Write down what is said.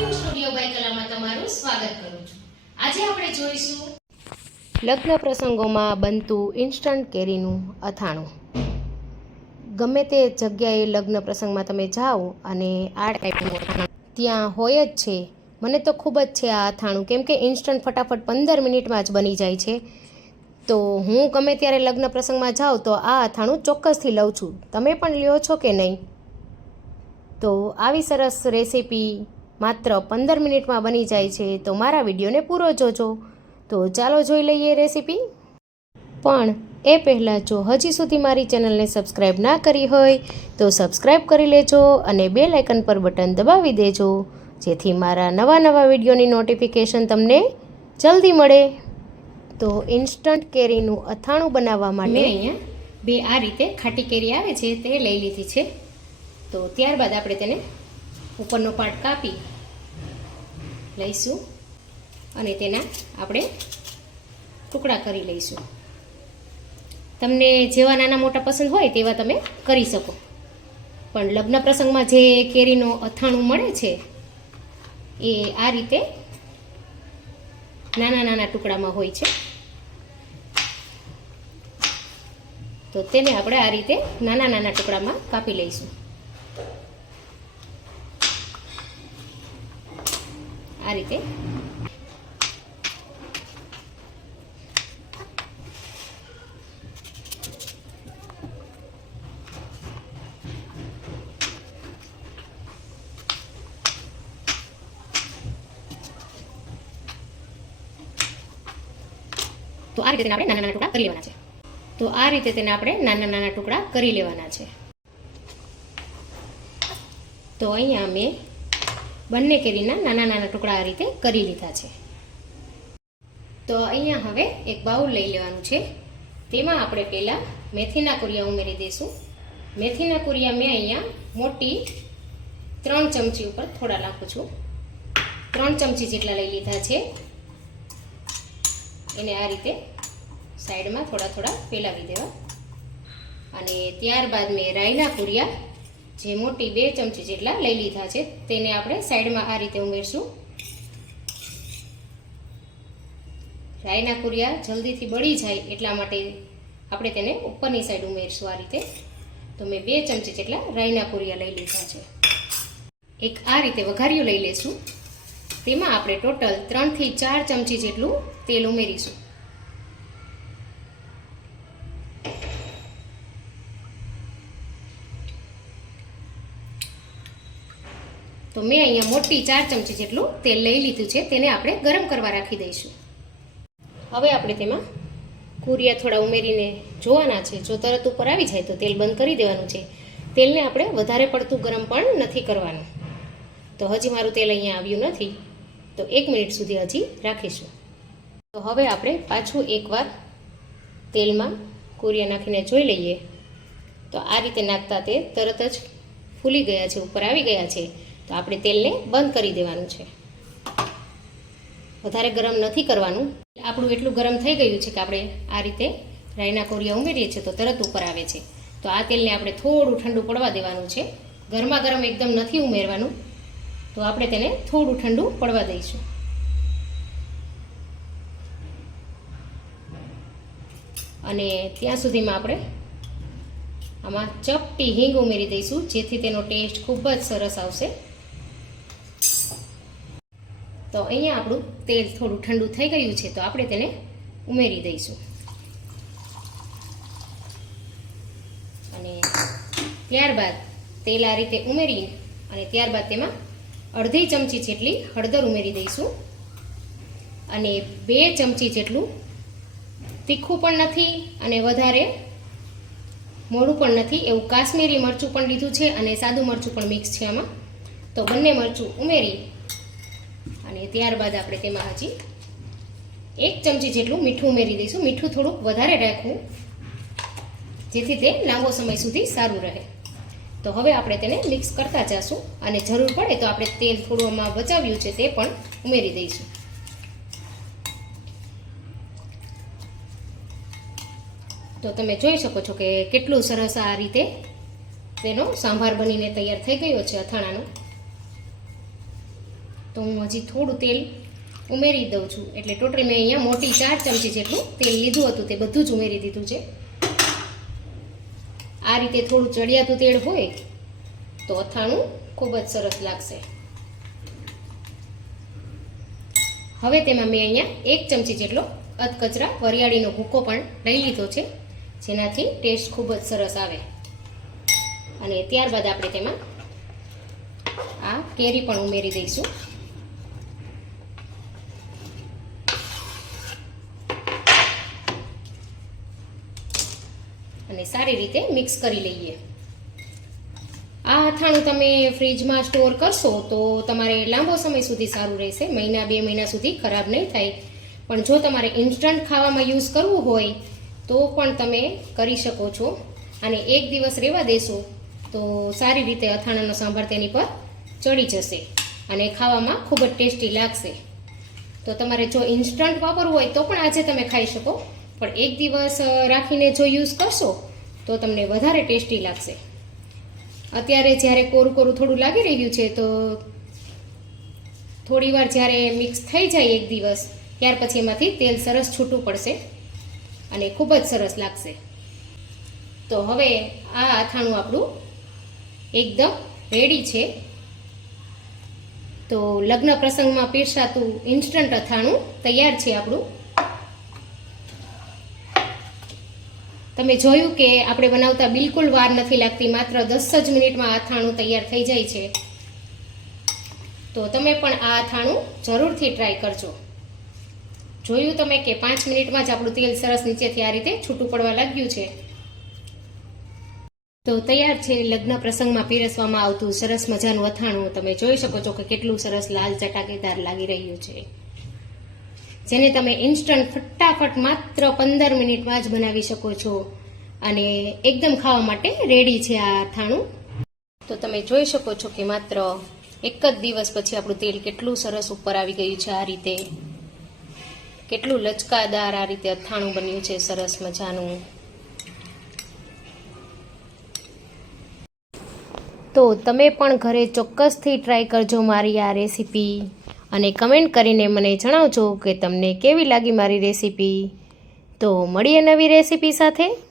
Film studio by કલામાં તમારું સ્વાગત કરું છું. આજે આપણે જોઈશું લગ્ન પ્રસંગોમાં બનતું ઇન્સ્ટન્ટ કેરીનું અથાણું. ગમે તે જગ્યાએ લગ્ન પ્રસંગમાં તમે જાઓ અને આ ટાઈપનું અથાણું ત્યાં હોય જ છે. મને તો ખૂબ જ છે આ અથાણું. કેમ કે ઇન્સ્ટન્ટ ફટાફટ પંદર મિનિટમાં જ બની જાય છે. તો હું ગમે ત્યારે લગ્ન પ્રસંગમાં જાઉં તો આ અથાણું ચોક્કસથી લઉં છું. તમે પણ લ્યો છો કે નહીં? તો આવી સરસ રેસીપી માત્ર પંદર મિનિટમાં બની જાય છે, તો મારા વિડીયોને પૂરો જોજો. તો ચાલો જોઈ લઈએ રેસીપી. પણ એ પહેલાં જો હજી સુધી મારી ચેનલને સબસ્ક્રાઈબ ના કરી હોય, તો સબસ્ક્રાઈબ કરી લેજો અને બે લાઇકન પર બટન દબાવી દેજો, જેથી મારા નવા નવા વિડીયોની નોટિફિકેશન તમને જલ્દી મળે. તો ઇન્સ્ટન્ટ કેરીનું અથાણું બનાવવા માટે અહીંયા બે આ રીતે ખાટી કેરી આવે છે, તે લઈ લીધી છે. તો ત્યારબાદ આપણે તેને ઉપરનો પાર્ટ કાપી લઈશું અને તેના આપણે ટુકડા કરી લઈશું. તમને જેવા નાના મોટા પસંદ હોય તેવા તમે કરી શકો. પણ લગ્ન પ્રસંગમાં જે કેરીનો અથાણું મળે છે, એ આ રીતે નાના નાના ટુકડામાં હોય છે. તો તેને આપણે આ રીતે નાના નાના ટુકડામાં કાપી લઈશું. આ રીતે. તો આ રીતે આપણે નાના નાના ટુકડા કરી લેવાના છે. તો આ રીતે તેને આપણે નાના નાના ટુકડા કરી લેવાના છે. તો અહીંયા મેં બંને કેરીના નાના નાના ટુકડા આ રીતે કરી લીધા છે. તો અહીંયા હવે એક બાઉલ લઈ લેવાનું છે. તેમાં આપણે પહેલાં મેથીના કુરિયા ઉમેરી દઈશું. મેથીના કુરિયા મેં અહીંયા મોટી ત્રણ ચમચી ઉપર થોડા નાખું છું. ત્રણ ચમચી જેટલા લઈ લીધા છે. એને આ રીતે સાઈડમાં થોડા થોડા ફેલાવી દેવા. અને ત્યારબાદ મેં રાયના કુરિયા જે મોટી બે ચમચી જેટલા લઈ લીધા છે, તેને આપણે સાઈડમાં આ રીતે ઉમેરશું. રાયના કુરિયા જલ્દીથી બળી જાય એટલા માટે આપણે તેને ઉપરની સાઈડ ઉમેરશું આ રીતે. તો મેં બે ચમચી જેટલા રાયના કુરિયા લઈ લીધા છે. એક આ રીતે વઘાર્યું લઈ લેશું. તેમાં આપણે ટોટલ ત્રણથી ચાર ચમચી જેટલું તેલ ઉમેરીશું. તો મેં અહીંયા મોટી ચાર ચમચી જેટલું તેલ લઈ લીધું છે, તેને આપણે ગરમ કરવા રાખી દઈશું. હવે આપણે તેમાં કુરિયા થોડા ઉમેરીને જોવાના છે. જો તરત ઉપર આવી જાય તો તેલ બંધ કરી દેવાનું છે. તેલને આપણે વધારે પડતું ગરમ પણ નથી કરવાનું. તો હજી મારું તેલ અહીંયા આવ્યું નથી. તો એક મિનિટ સુધી હજી રાખીશું. તો હવે આપણે પાછું એકવાર તેલમાં કુરિયા નાખીને જોઈ લઈએ. તો આ રીતે નાખતા તે તરત જ ફૂલી ગયા છે, ઉપર આવી ગયા છે. તો આપણે તેલને બંધ કરી દેવાનું છે. વધારે ગરમ નથી કરવાનું. આપણું એટલું ગરમ થઈ ગયું છે કે આપણે આ રીતે રાયના કોરિયા ઉમેરીએ છીએ તો તરત ઉપર આવે છે. તો આ તેલને આપણે થોડું ઠંડુ પડવા દેવાનું છે. ગરમા ગરમ એકદમ નથી ઉમેરવાનું. તો આપણે તેને થોડું ઠંડુ પડવા દઈશું. અને ત્યાં સુધીમાં આપણે આમાં ચપટી હિંગ ઉમેરી દઈશું, જેથી તેનો ટેસ્ટ ખૂબ જ સરસ આવશે. તો અહીંયા આપણું તેલ થોડું ઠંડુ થઈ ગયું છે, તો આપણે તેને ઉમેરી દઈશું. અને ત્યારબાદ તેલ આ રીતે ઉમેરી અને ત્યારબાદ તેમાં અડધી ચમચી જેટલી હળદર ઉમેરી દઈશું. અને બે ચમચી જેટલું તીખું પણ નથી અને વધારે મોડું પણ નથી. એવું કાશ્મીરી મરચું પણ લીધું છે અને સાદું મરચું પણ મિક્સ છે આમાં. તો બંને મરચું ઉમેરી અને ત્યારબાદ આપણે તેમાં હજી એક ચમચી જેટલું મીઠું ઉમેરી દઈશું. મીઠું થોડુંક વધારે રાખવું, જેથી તે લાંબો સમય સુધી સારું રહે. તો હવે આપણે તેને મિક્સ કરતા જઈશું અને જરૂર પડે તો આપણે તેલ થોડું આમાં બચાવ્યું છે તે પણ ઉમેરી દઈશું. તો તમે જોઈ શકો છો કે કેટલું સરસ આ રીતે તેનો સાંભાર બનીને તૈયાર થઈ ગયો છે અથાણાનો. તો હું હજી થોડું તેલ ઉમેરી દઉં છું. એટલે ટોટલ મેં અહીંયા મોટી ચાર ચમચી જેટલું તેલ લીધું હતું. તે બધું જ ઉમેરી દીધું છે. આ રીતે થોડું ચડિયાતું તેલ હોય તો અથાણું ખૂબ જ સરસ લાગશે. હવે તેમાં મેં અહીંયા એક ચમચી જેટલો અધકચરા વરિયાળીનો ભૂકો પણ લઈ લીધો છે, જેનાથી ટેસ્ટ ખૂબ જ સરસ આવે. અને ત્યારબાદ આપણે તેમાં આ કેરી પણ ઉમેરી દઈશું. સારી રીતે મિક્સ કરી લઈએ. આ અથાણું તમે ફ્રીજમાં સ્ટોર કરશો તો તમારે લાંબો સમય સુધી સારું રહેશે. મહિના, બે મહિના સુધી ખરાબ નહીં થાય. પણ જો તમારે ઇન્સ્ટન્ટ ખાવામાં યુઝ કરવું હોય તો પણ તમે કરી શકો છો. અને એક દિવસ રહેવા દેશો તો સારી રીતે અથાણાનો સાંભાર તેની પર ચડી જશે અને ખાવામાં ખૂબ જ ટેસ્ટી લાગશે. તો તમારે જો ઇન્સ્ટન્ટ વાપરવું હોય તો પણ આજે તમે ખાઈ શકો. પણ એક દિવસ રાખીને જો યુઝ કરશો તો તમને વધારે ટેસ્ટી લાગશે. અત્યારે જ્યારે કોરું કોરું થોડું લાગી રહ્યું છે, તો થોડી વાર જ્યારે મિક્સ થઈ જાય એક દિવસ, ત્યાર પછી એમાંથી તેલ સરસ છૂટું પડશે અને ખૂબ જ સરસ લાગશે. તો હવે આ અથાણું આપણું એકદમ રેડી છે. તો લગ્ન પ્રસંગમાં પીરસાતું ઇન્સ્ટન્ટ અથાણું તૈયાર છે આપણું. તમે જોયું કે આપણે બનાવતા બિલકુલ વાર નથી લાગતી, માત્ર દસ જ મિનિટમાં અથાણું તૈયાર થઈ જાય છે. તો તમે પણ આ અથાણું જરૂરથી ટ્રાય કરજો. જોયું તમે કે પાંચ મિનિટમાં જ આપણું તેલ સરસ નીચેથી આ રીતે છૂટું પડવા લાગ્યું છે. તો તૈયાર છે લગ્ન પ્રસંગમાં પીરસવામાં આવતું સરસ મજાનું અથાણું. તમે જોઈ શકો છો કે કેટલું સરસ લાલ ચટાકેદાર લાગી રહ્યું છે. જેને તમે ઇન્સ્ટન્ટ ફટાફટ માત્ર પંદર મિનિટમાં જ બનાવી શકો છો. અને એકદમ ખાવા માટે રેડી છે આ અથાણું તો તમે જોઈ શકો છો કે માત્ર એક જ દિવસ પછી આપણું તેલ કેટલું સરસ ઉપર આવી ગયું છે આ રીતે. કેટલું લચકાદાર આ રીતે અથાણું બન્યું છે, સરસ મજાનું. તો તમે પણ ઘરે ચોક્કસથી ટ્રાય કરજો મારી આ રેસીપી અને કમેન્ટ કરીને મને જણાવજો કે તમને કેવી લાગી મારી રેસીપી. તો મળીએ નવી રેસીપી સાથે.